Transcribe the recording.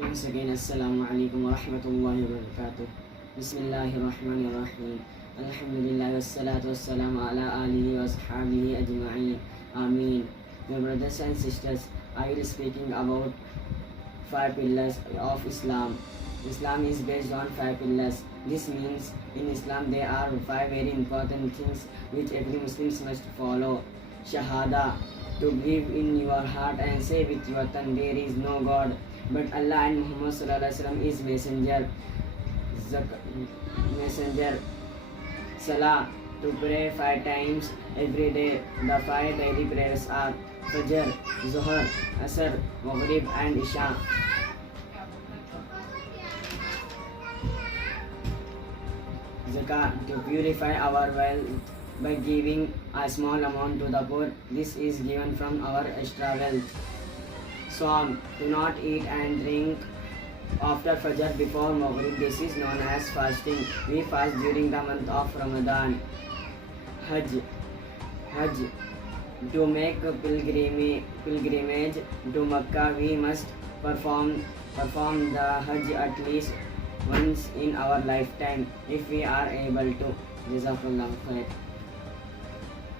Once again, Assalamu alaikum wa rahmatullahi wa barakatuh. Bismillahir Rahmanir Rahim. Alhamdulillah wassalatu wassalamu ala alihi wa sahbihi ajma'in. Ameen. My brothers and sisters, I will speaking about 5 pillars of Islam. Islam is based on 5 pillars. This means in Islam there are 5 very important things which every Muslim must follow. Shahada, to believe in your heart and say with your tongue there is no God but Allah and Muhammad sallallahu alaihi wasallam is messenger. Messenger. Salah, to pray 5 times every day. The 5 daily prayers are Fajr, Zuhr, Asr, Maghrib and Isha. Zakah, to purify our wealth by giving a small amount to the poor. This is given from our extra wealth. Sawm, to not eat and drink after Fajr before Maghrib. This is known as fasting. We fast during the month of Ramadan. Hajj, to make a pilgrimage to Makkah, we must perform the Hajj at least once in our lifetime if we are able to. Jazakallah khair.